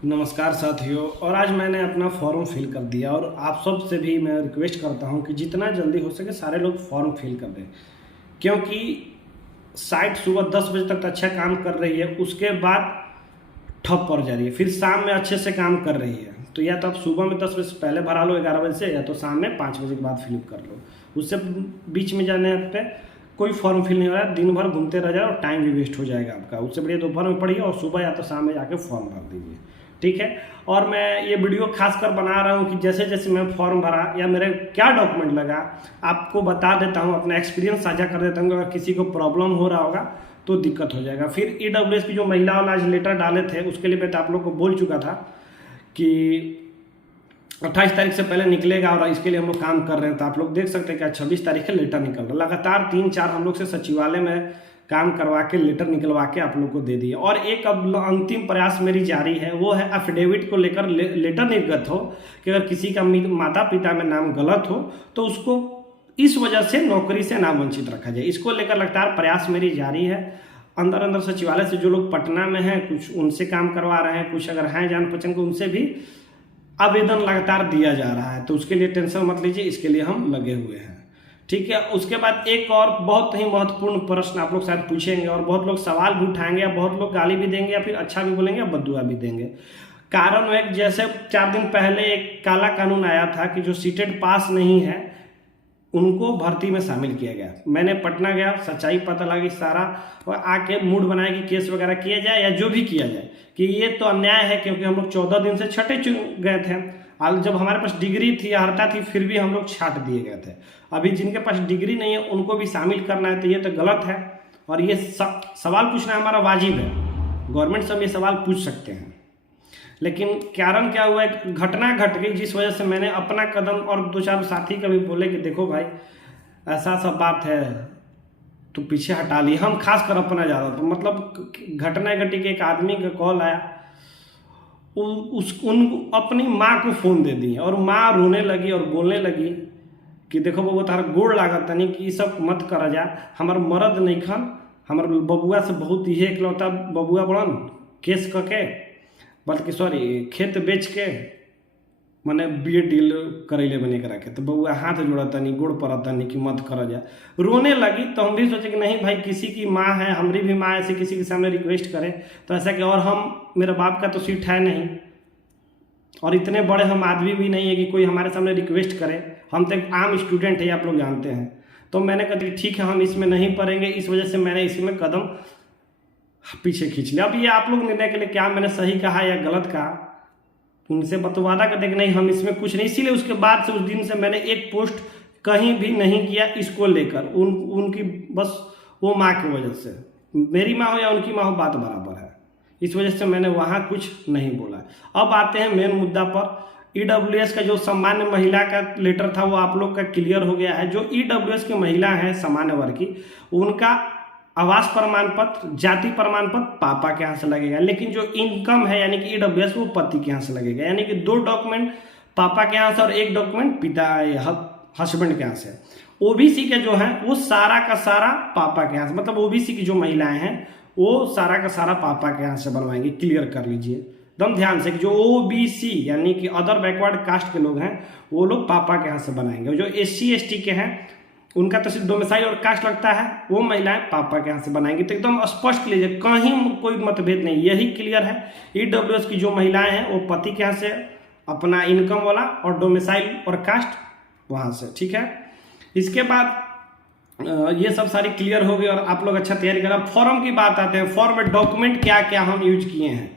नमस्कार साथियों। और आज मैंने अपना फॉर्म फिल कर दिया और आप सब से भी मैं रिक्वेस्ट करता हूं कि जितना जल्दी हो सके सारे लोग फॉर्म फिल कर दें, क्योंकि साइट सुबह 10 बजे तक तो अच्छा काम कर रही है, उसके बाद ठप पड़ जा रही है, फिर शाम में अच्छे से काम कर रही है। तो या तो आप सुबह में 10 बजे से पहले भरा लो 11 बजे से, या तो शाम में 5 बजे के बाद फिल कर लो। उससे बीच में जाने पे कोई फॉर्म फिल नहीं हो रहा है, दिन भर घूमते रह जाए और टाइम भी वेस्ट हो जाएगा आपका। उससे बढ़िया दोपहर में पढ़िए और सुबह या तो शाम में जाके फॉर्म भर दीजिए, ठीक है। और मैं ये वीडियो खासकर बना रहा हूँ कि जैसे जैसे मैं फॉर्म भरा या मेरे क्या डॉक्यूमेंट लगा आपको बता देता हूँ, अपना एक्सपीरियंस साझा कर देता हूँ। अगर किसी को प्रॉब्लम हो रहा होगा तो दिक्कत हो जाएगा। फिर ईडब्ल्यूएस की जो महिला वाला आज लेटर डाले थे उसके लिए मैं तो आप लोग को बोल चुका था कि 28 तारीख से पहले निकलेगा और इसके लिए हम लोग काम कर रहे हैं। तो आप लोग देख सकते हैं कि 26 तारीख के लेटर निकल रहा है। लगातार 3-4 हम लोग से सचिवालय में काम करवा के लेटर निकलवा के आप लोग को दे दिए। और एक अब अंतिम प्रयास मेरी जारी है, वो है एफिडेविट को लेकर लेटर निर्गत हो कि अगर किसी का माता पिता में नाम गलत हो तो उसको इस वजह से नौकरी से नाम वंचित रखा जाए। इसको लेकर लगातार प्रयास मेरी जारी है। अंदर सचिवालय से जो लोग पटना में हैं कुछ उनसे काम करवा रहे हैं, कुछ अगर हैं जान पहचान को उनसे भी आवेदन लगातार दिया जा रहा है। तो उसके लिए टेंशन मत लीजिए, इसके लिए हम लगे हुए हैं, ठीक है। उसके बाद एक और बहुत ही महत्वपूर्ण प्रश्न आप लोग शायद पूछेंगे और बहुत लोग सवाल भी उठाएंगे या बहुत लोग गाली भी देंगे या फिर अच्छा भी बोलेंगे या बददुआ भी देंगे। कारण एक जैसे 4 दिन पहले एक काला कानून आया था कि जो सीटेट पास नहीं है उनको भर्ती में शामिल किया गया। मैंने पटना गया, सच्चाई पता लगी सारा, और आके मूड बनाया कि केस वगैरह किया जाए या जो भी किया जाए कि ये तो अन्याय है, क्योंकि हम लोग 14 दिन से छठे गए थे। और जब हमारे पास डिग्री थी अर्हता थी फिर भी हम लोग छाट दिए गए थे। अभी जिनके पास डिग्री नहीं है उनको भी शामिल करना है, तो ये तो गलत है। और ये सवाल पूछना हमारा वाजिब है, गवर्नमेंट से हम ये सवाल पूछ सकते हैं। लेकिन कारण क्या हुआ, एक घटना घट गई जिस वजह से मैंने अपना कदम, और 2-4 साथी कभी बोले कि देखो भाई ऐसा सब बात है तो पीछे हटा ली। हम खास कर अपना ज़्यादा तो मतलब घटना घटी के एक आदमी का कॉल आया, उन अपनी माँ को फ़ोन दे दी और माँ रोने लगी और बोलने लगी कि देखो बबुआ तारा गोड़ लागत तनी कि ये सब मत कर जा, हमार मर्द नहीं खन, हमार बबुआ से बहुत इहे इकलौता बबुआ बड़न केस करके, बल्कि सॉरी खेत बेच के मैंने बीए डील करैले बने करा के, तो बउआ हाथ जोड़ता नहीं गोड़ पड़ता नहीं कि मत कर जा। रोने लगी तो हम भी सोचे कि नहीं भाई किसी की माँ है, हमारी भी माँ ऐसे किसी के सामने रिक्वेस्ट करे तो ऐसा कि, और हम मेरे बाप का तो सीट है नहीं और इतने बड़े हम आदमी भी नहीं है कि कोई हमारे सामने रिक्वेस्ट करे। हम तो एक आम स्टूडेंट है, आप लोग जानते हैं। तो मैंने कहा ठीक है हम इसमें नहीं पढ़ेंगे, इस वजह से मैंने इसी में कदम पीछे खींच लिया। अब ये आप लोग निर्णय के लिए क्या मैंने सही कहा या गलत कहा उनसे बतवादा कर देंगे, नहीं हम इसमें कुछ नहीं। इसीलिए उसके बाद से उस दिन से मैंने एक पोस्ट कहीं भी नहीं किया इसको लेकर। उनकी बस वो माँ की वजह से, मेरी माँ हो या उनकी माँ हो बात बराबर है, इस वजह से मैंने वहाँ कुछ नहीं बोला। अब आते हैं मेन मुद्दा पर। ईडब्ल्यूएस का जो सामान्य महिला का लेटर था वो आप लोग का क्लियर हो गया है। जो ईडब्ल्यूएस की महिला है सामान्य वर्ग की, उनका आवास प्रमाण पत्र, जाति प्रमाण पत्र पापा के यहाँ से लगेगा, लेकिन जो इनकम है यानी कि ईडब्ल्यूएस वो पति के यहाँ से लगेगा। यानी कि 2 डॉक्यूमेंट पापा के यहाँ से और 1 डॉक्यूमेंट पिता हस्बैंड के यहाँ से। ओबीसी के जो है वो सारा का सारा पापा के यहाँ से, मतलब ओबीसी की जो महिलाएं हैं वो सारा का सारा पापा के यहाँ से बनवाएंगे। क्लियर कर लीजिए एकदम ध्यान से कि जो ओबीसी यानी कि अदर बैकवर्ड कास्ट के लोग हैं वो लोग पापा के यहाँ से बनाएंगे। जो SC ST के हैं उनका तो सिर्फ डोमिसाइल और कास्ट लगता है, वो महिलाएं पापा के यहाँ से बनाएंगी। तो एकदम स्पष्ट लीजिए, कहीं कोई मतभेद नहीं, यही क्लियर है। ईडब्ल्यूएस की जो महिलाएं हैं वो पति के यहाँ से अपना इनकम वाला और डोमिसाइल और कास्ट वहाँ से, ठीक है। इसके बाद ये सब सारी क्लियर हो गई और आप लोग अच्छा तैयारी करा। फॉर्म की बात आते हैं, फॉर्म में डॉक्यूमेंट क्या क्या हम यूज किए हैं,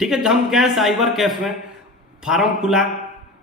ठीक है। हम गए साइबर कैफ में, फॉर्म खुला,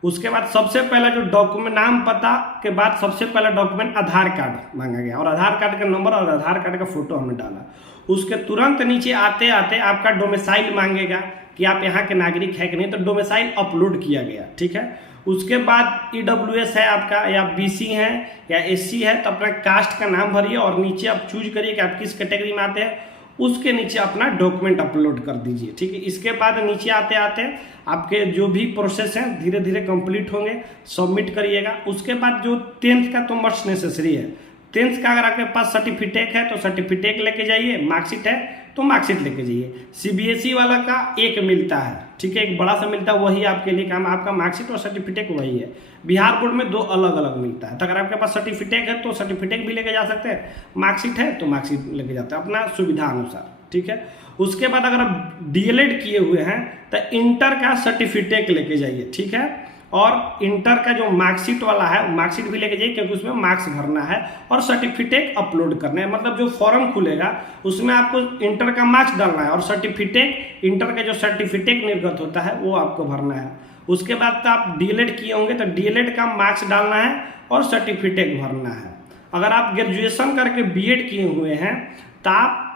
उसके बाद सबसे पहला जो डॉक्यूमेंट, नाम पता के बाद सबसे पहला डॉक्यूमेंट आधार कार्ड मांगा गया और आधार कार्ड का नंबर और आधार कार्ड का फोटो हमने डाला। उसके तुरंत नीचे आते आते आपका डोमिसाइल मांगेगा कि आप यहाँ के नागरिक है कि नहीं, तो डोमिसाइल अपलोड किया गया, ठीक है। उसके बाद ईडब्ल्यूएस है आपका या BC है या SC है तो अपना कास्ट का नाम भरिए और नीचे आप चूज करिए कि आप किस कैटेगरी में आते हैं, उसके नीचे अपना डॉक्यूमेंट अपलोड कर दीजिए, ठीक है। इसके बाद नीचे आते आते आपके जो भी प्रोसेस हैं धीरे धीरे कंप्लीट होंगे, सबमिट करिएगा। उसके बाद जो 10th का तो मस्ट नेसेसरी है, 10th का अगर आपके पास सर्टिफिकेट है तो सर्टिफिकेट लेके जाइए, मार्कशीट है तो मार्कशीट लेके जाइए। सीबीएसई वाला का एक मिलता है, ठीक है, एक बड़ा सा मिलता है, वही आपके लिए काम, आपका मार्कशीट और सर्टिफिकेट वही है। बिहार बोर्ड में 2 अलग अलग मिलता है। तो अगर आपके पास सर्टिफिकेट है तो सर्टिफिकेट भी लेके जा सकते हैं, मार्कशीट है तो मार्कशीट लेके जाते हैं अपना सुविधा अनुसार, ठीक है। उसके बाद अगर आप डीएलएड किए हुए हैं तो इंटर का सर्टिफिकेट लेके जाइए, ठीक है। और इंटर का जो मार्कशीट वाला है मार्कशीट भी लेके जाइए, क्योंकि उसमें मार्क्स भरना है और सर्टिफिकेट अपलोड करना है। मतलब जो फॉर्म खुलेगा उसमें आपको इंटर का मार्क्स डालना है और सर्टिफिकेट, इंटर का जो सर्टिफिकेट निर्गत होता है वो आपको भरना है। उसके बाद तो आप डीएलएड किए होंगे तो डीएलएड का मार्क्स डालना है और सर्टिफिकेट भरना है। अगर आप ग्रेजुएशन करके बीएड किए हुए हैं तो आप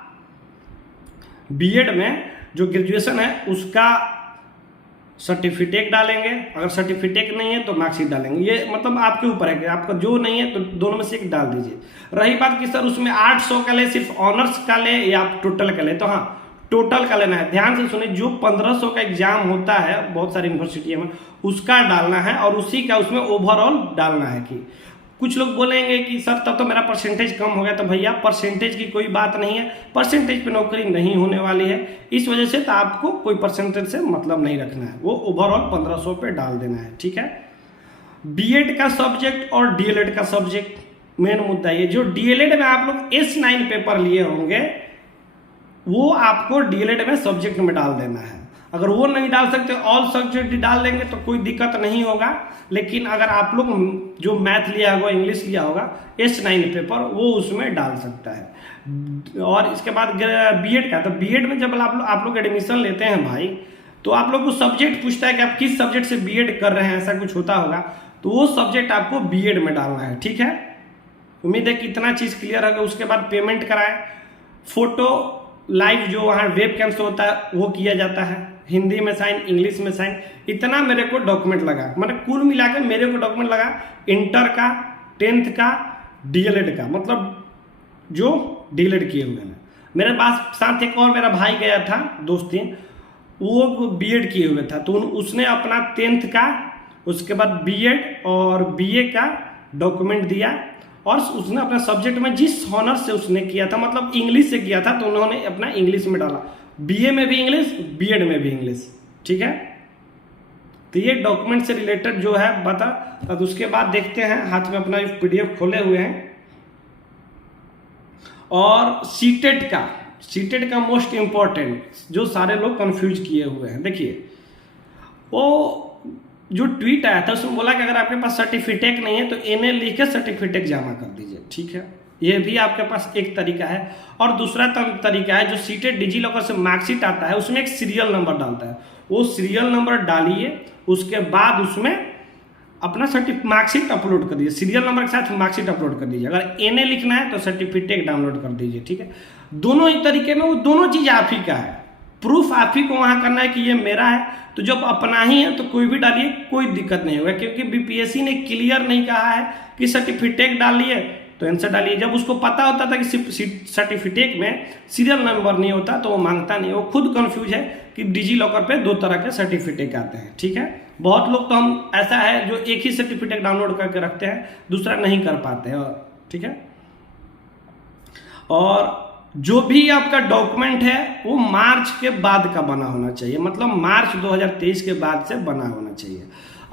बीएड में जो ग्रेजुएशन है उसका सर्टिफिकेट डालेंगे, अगर सर्टिफिकेट नहीं है तो मार्कशीट डालेंगे। ये मतलब आपके ऊपर है कि आपका जो नहीं है तो दोनों में से एक डाल दीजिए। रही बात कि सर उसमें 800 का ले, सिर्फ ऑनर्स का ले या टोटल का ले, तो हाँ टोटल का लेना है। ध्यान से सुनिए, जो 1500 का एग्जाम होता है बहुत सारी यूनिवर्सिटी में उसका डालना है और उसी का उसमें ओवरऑल डालना है। कि कुछ लोग बोलेंगे कि सर तब तो मेरा परसेंटेज कम हो गया, तो भैया परसेंटेज की कोई बात नहीं है, परसेंटेज पे नौकरी नहीं होने वाली है, इस वजह से तो आपको कोई परसेंटेज से मतलब नहीं रखना है, वो ओवरऑल 1500 पे डाल देना है, ठीक है। बीएड का सब्जेक्ट और डीएलएड का सब्जेक्ट मेन मुद्दा ये, जो डीएलएड में आप लोग S9 पेपर लिए होंगे वो आपको डीएलएड में सब्जेक्ट में डाल देना है। अगर वो नहीं डाल सकते ऑल सब्जेक्ट डाल देंगे तो कोई दिक्कत नहीं होगा। लेकिन अगर आप लोग जो मैथ लिया होगा, इंग्लिश लिया होगा, S9 पेपर वो उसमें डाल सकता है। और इसके बाद बीएड का, तो बीएड में जब आप लोग एडमिशन लेते हैं भाई, तो आप लोग को सब्जेक्ट पूछता है कि आप किस सब्जेक्ट से बीएड कर रहे हैं, ऐसा कुछ होता होगा, तो वो सब्जेक्ट आपको बीएड में डालना है, ठीक है। उम्मीद है कि इतना चीज़ क्लियर होगा। उसके बाद पेमेंट कराएं, फोटो लाइव जो वहाँ वेब कैम से होता है वो किया जाता है, हिंदी में साइन, इंग्लिश में साइन, इतना मेरे को डॉक्यूमेंट लगा, मतलब कुल मिलाकर मेरे को डॉक्यूमेंट लगा इंटर का, 10th का, डीएलएड का, मतलब जो डीएलएड किए हुए हैं। मेरे पास साथ एक और मेरा भाई गया था दोस्ती, वो बीएड किए हुए था, तो उसने अपना 10th का, उसके बाद बीएड और बीए का डॉक्यूमेंट दिया और उसने अपना सब्जेक्ट में जिस ऑनर से उसने किया था, मतलब इंग्लिश से किया था, तो उन्होंने अपना इंग्लिश में डाला, बीए में भी इंग्लिश, बीएड में भी इंग्लिश, ठीक है। तो ये डॉक्यूमेंट से रिलेटेड जो है बता। तो उसके बाद देखते हैं, हाथ में अपना पीडीएफ खोले हुए हैं। और सीटेट का मोस्ट इंपॉर्टेंट जो सारे लोग कंफ्यूज किए हुए हैं, देखिए वो जो ट्वीट आया था उसमें बोला कि अगर आपके पास सर्टिफिकेट नहीं है तो एनए लिख के सर्टिफिकेट जमा कर दीजिए, ठीक है। ये भी आपके पास एक तरीका है। और दूसरा तरीका है, जो सीटेट डिजी लॉकर से मार्कशीट आता है उसमें एक सीरियल नंबर डालता है, वो सीरियल नंबर डालिए, उसके बाद उसमें अपना मार्कशीट अपलोड कर दीजिए, सीरियल नंबर के साथ मार्कशीट अपलोड कर दीजिए। अगर एनए लिखना है तो सर्टिफिकेट डाउनलोड कर दीजिए, ठीक है। दोनों ही तरीके में वो दोनों चीज़ आप ही का है, प्रूफ आप ही को वहाँ करना है कि ये मेरा है। तो जब अपना ही है तो कोई भी डालिए, कोई दिक्कत नहीं होगा, क्योंकि बीपीएससी ने क्लियर नहीं कहा है कि सर्टिफिकेट डालिए तो आंसर डालिए। जब उसको पता होता था कि सर्टिफिकेट में सीरियल नंबर नहीं होता तो वो मांगता नहीं, वो खुद कंफ्यूज है कि डिजी लॉकर पे 2 तरह के सर्टिफिकेट आते हैं, ठीक है। बहुत लोग तो हम ऐसा है जो एक ही सर्टिफिकेट डाउनलोड करके रखते हैं, दूसरा नहीं कर पाते हैं, ठीक है। और जो भी आपका डॉक्यूमेंट है वो मार्च के बाद का बना होना चाहिए, मतलब मार्च 2023 के बाद से बना होना चाहिए।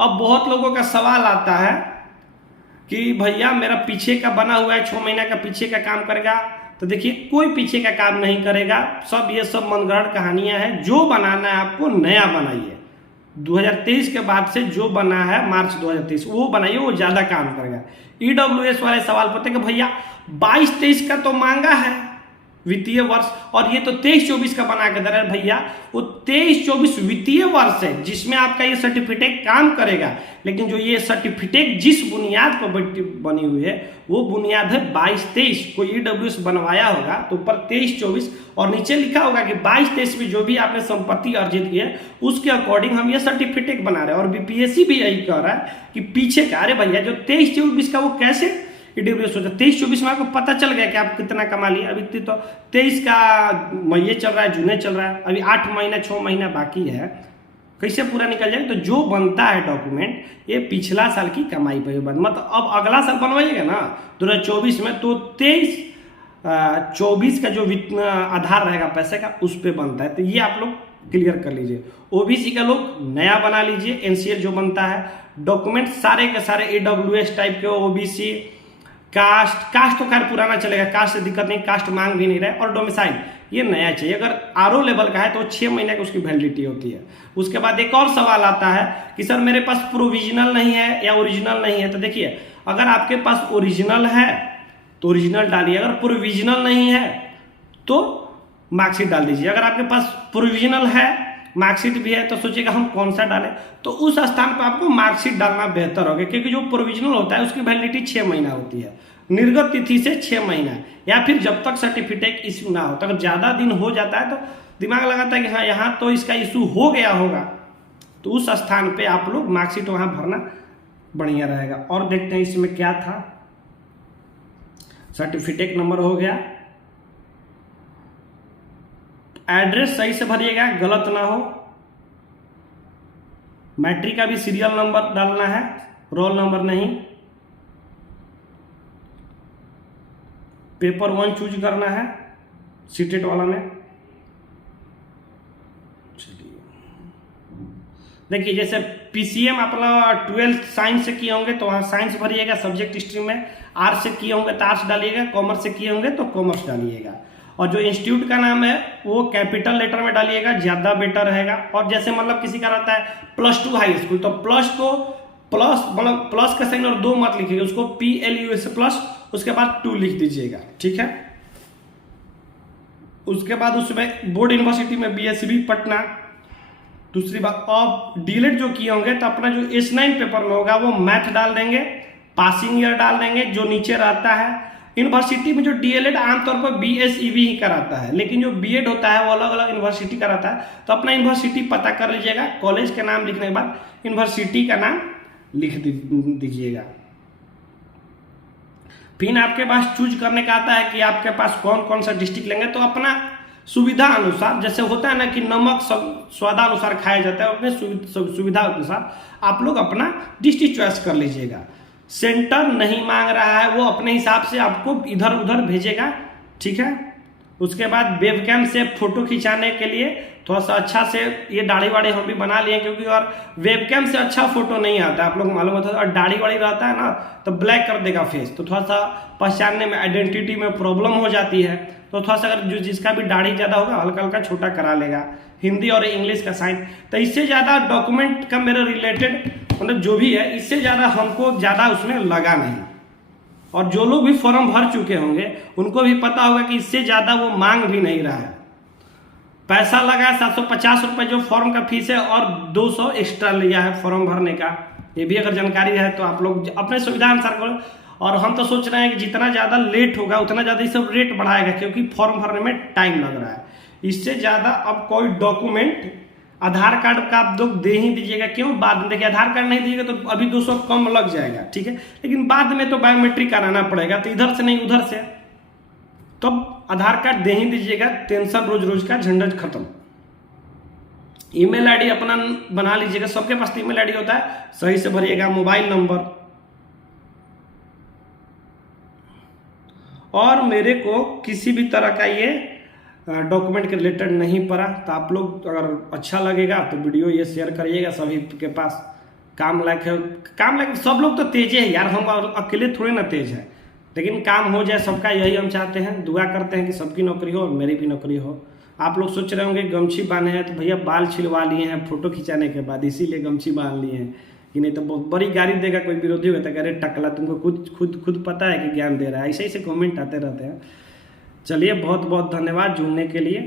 अब बहुत लोगों का सवाल आता है कि भैया मेरा पीछे का बना हुआ है, 6 महीना का पीछे का काम करेगा। तो देखिए कोई पीछे का काम नहीं करेगा, ये सब मनगढ़ंत कहानियां हैं। जो बनाना है आपको नया बनाइए, 2023 के बाद से जो बना है मार्च 2023 वो बनाइए, वो ज़्यादा काम करेगा। ईडब्ल्यूएस वाले सवाल पूछते हैं कि भैया 22-23 का तो मांगा है वित्तीय वर्ष, और ये तो 23-24 का बना के दे रहा है। भैया वो 23-24 वित्तीय वर्ष है जिसमें आपका ये सर्टिफिकेट काम करेगा, लेकिन जो ये सर्टिफिकेट जिस बुनियाद पर बनी हुई है वो बुनियाद है 22-23। कोई ईडब्ल्यूएस बनवाया होगा तो ऊपर 23-24 और नीचे लिखा होगा कि 22-23 में जो भी आपने संपत्ति अर्जित की है उसके अकॉर्डिंग हम ये सर्टिफिकेट बना रहे हैं। और बीपीएससी भी यही कह रहा है कि पीछे का, अरे भैया जो 23-24 का वो कैसे ईडब्ल्यूएस होता है, 23-24 में आपको पता चल गया कि आप कितना कमा लिए। अभी तो 23 का मई चल रहा है, जून चल रहा है, अभी 8 महीना 6 महीना बाकी है, कैसे पूरा निकल जाए। तो जो बनता है डॉक्यूमेंट ये पिछला साल की कमाई पर बन, मतलब अब अगला साल बनवाइएगा ना 2024 में, तो 23 24 का जो आधार रहेगा पैसे का उस पर बनता है। तो ये आप लोग क्लियर कर लीजिए। ओबीसी का लोग नया बना लीजिए, एनसीएल जो बनता है, डॉक्यूमेंट सारे के सारे AWS टाइप के, ओबीसी, कास्ट तो खैर पुराना चलेगा, कास्ट से दिक्कत नहीं, कास्ट मांग भी नहीं रहे, और डोमिसाइल ये नया चाहिए। अगर आरओ लेवल का है तो 6 महीने की उसकी वैलिडिटी होती है। उसके बाद एक और सवाल आता है कि सर मेरे पास प्रोविजनल नहीं है या ओरिजिनल नहीं है। तो देखिए, अगर आपके पास ओरिजिनल है तो ओरिजिनल डालिए, अगर प्रोविजनल नहीं है तो मार्कशीट डाल दीजिए। अगर आपके पास प्रोविजनल है, मार्कशीट भी है, तो सोचिएगा हम कौन सा डालें। तो उस स्थान पर आपको मार्कशीट डालना बेहतर होगा, क्योंकि जो प्रोविजनल होता है उसकी वैलिडिटी 6 महीना होती है, निर्गत तिथि से 6 महीना, या फिर जब तक सर्टिफिकेट इशू ना हो। तो अगर ज़्यादा दिन हो जाता है तो दिमाग लगाता है कि हाँ यहाँ तो इसका इशू हो गया होगा, तो उस स्थान पे आप लोग मार्कशीट वहाँ भरना बढ़िया रहेगा। और देखते हैं इसमें क्या था। सर्टिफिकेट नंबर हो गया, एड्रेस सही से भरिएगा, गलत ना हो, मैट्रिक का भी सीरियल नंबर डालना है, रोल नंबर नहीं, पेपर 1 चूज करना है सीटेट वाला में। चलिए देखिए, जैसे पीसीएम अपना 12th साइंस से किए होंगे तो वहाँ साइंस भरिएगा सब्जेक्ट स्ट्रीम में, आर्ट्स से किए होंगे तो आर्ट्स डालिएगा, कॉमर्स से किए होंगे तो कॉमर्स डालिएगा, और जो इंस्टीट्यूट का नाम है वो कैपिटल लेटर में डालिएगा, ज़्यादा बेटर रहेगा। और जैसे मतलब किसी का रहता है +2 हाई स्कूल, तो प्लस को प्लस मतलब प्लस का साइन और 2 मत लिखिएगा, उसको PLUS प्लस, उसके बाद 2 लिख दीजिएगा, ठीक है। उसके बाद उसमें बोर्ड यूनिवर्सिटी में BSB पटना। दूसरी बात, आप डीएलएड जो किए होंगे तो अपना जो S9 पेपर में होगा वो मैथ डाल देंगे, पासिंग ईयर डाल देंगे, जो नीचे रहता है। यूनिवर्सिटी में जो डीएलएड आमतौर पर BSEB ही कराता है, लेकिन जो बीएड होता है वो अलग अलग यूनिवर्सिटी कराता है। तो अपना यूनिवर्सिटी पता कर लीजिएगा, कॉलेज का नाम लिखने के बाद यूनिवर्सिटी का नाम लिख दीजिएगा। फिर आपके पास चूज करने का आता है कि आपके पास कौन कौन सा डिस्ट्रिक्ट लेंगे। तो अपना सुविधा अनुसार, जैसे होता है ना कि नमक सब स्वादानुसार खाया जाता है, अपने सुविधा अनुसार आप लोग अपना डिस्ट्रिक्ट चॉइस कर लीजिएगा। सेंटर नहीं मांग रहा है, वो अपने हिसाब से आपको इधर उधर भेजेगा, ठीक है। उसके बाद वेबकैम से फोटो खिंचाने के लिए थोड़ा सा अच्छा से ये दाढ़ी वाड़ी हम भी बना लिए, क्योंकि और वेबकैम से अच्छा फोटो नहीं आता, आप लोग मालूम होता है। और दाढ़ी वाड़ी रहता है ना तो ब्लैक कर देगा फेस, तो थोड़ा सा पहचानने में, आइडेंटिटी में प्रॉब्लम हो जाती है। तो थोड़ा सा अगर जो जिसका भी दाढ़ी ज़्यादा होगा हल्का हल्का छोटा करा लेगा। हिंदी और इंग्लिश का साइन, तो इससे ज़्यादा डॉक्यूमेंट का मेरा रिलेटेड मतलब जो भी है, इससे ज़्यादा हमको ज़्यादा उसमें लगा नहीं। और जो लोग भी फॉर्म भर चुके होंगे उनको भी पता होगा कि इससे ज़्यादा वो मांग भी नहीं रहा है। पैसा लगा है 750 रुपये जो फॉर्म का फीस है, और 200 एक्स्ट्रा लिया है फॉर्म भरने का। ये भी अगर जानकारी है तो आप लोग अपने सुविधा अनुसार करो। और हम तो सोच रहे हैं कि जितना ज़्यादा लेट होगा उतना ज़्यादा ये सब रेट बढ़ाएगा, क्योंकि फॉर्म भरने में टाइम लग रहा है। इससे ज़्यादा अब कोई डॉक्यूमेंट, आधार कार्ड का आप लोग दे ही दीजिएगा। क्यों? बाद में देखिए, आधार कार्ड नहीं दीजिएगा तो अभी 200 कम लग जाएगा, ठीक है, लेकिन बाद में तो बायोमेट्रिक कराना पड़ेगा, तो इधर से नहीं उधर से, तो आधार कार्ड दे ही दीजिएगा। टेंशन रोज रोज का झंझट खत्म। ईमेल आईडी अपना बना लीजिएगा, सबके पास ईमेल आईडी होता है, सही से भरिएगा। मोबाइल नंबर, और मेरे को किसी भी तरह का ये डॉक्यूमेंट के रिलेटेड नहीं पड़ा, तो आप लोग अगर अच्छा लगेगा तो वीडियो ये शेयर करिएगा सभी के पास। काम लायक है, काम लायक सब लोग तो तेज है यार, हम अकेले थोड़े ना तेज है, लेकिन काम हो जाए सबका, यही हम चाहते हैं। दुआ करते हैं कि सबकी नौकरी हो और मेरी भी नौकरी हो। आप लोग सोच रहे होंगे गमछी बांधे हैं, तो भैया बाल छिलवा लिए हैं फोटो खिंचाने के बाद, इसीलिए गमछी बांध लिए हैं, कि नहीं तो बहुत बड़ी गाड़ी देगा कोई विरोधी होता है, अरे टकला तुमको खुद पता है कि ज्ञान दे रहा है। ऐसे ऐसे कमेंट आते रहते हैं। चलिए, बहुत बहुत धन्यवाद जुड़ने के लिए।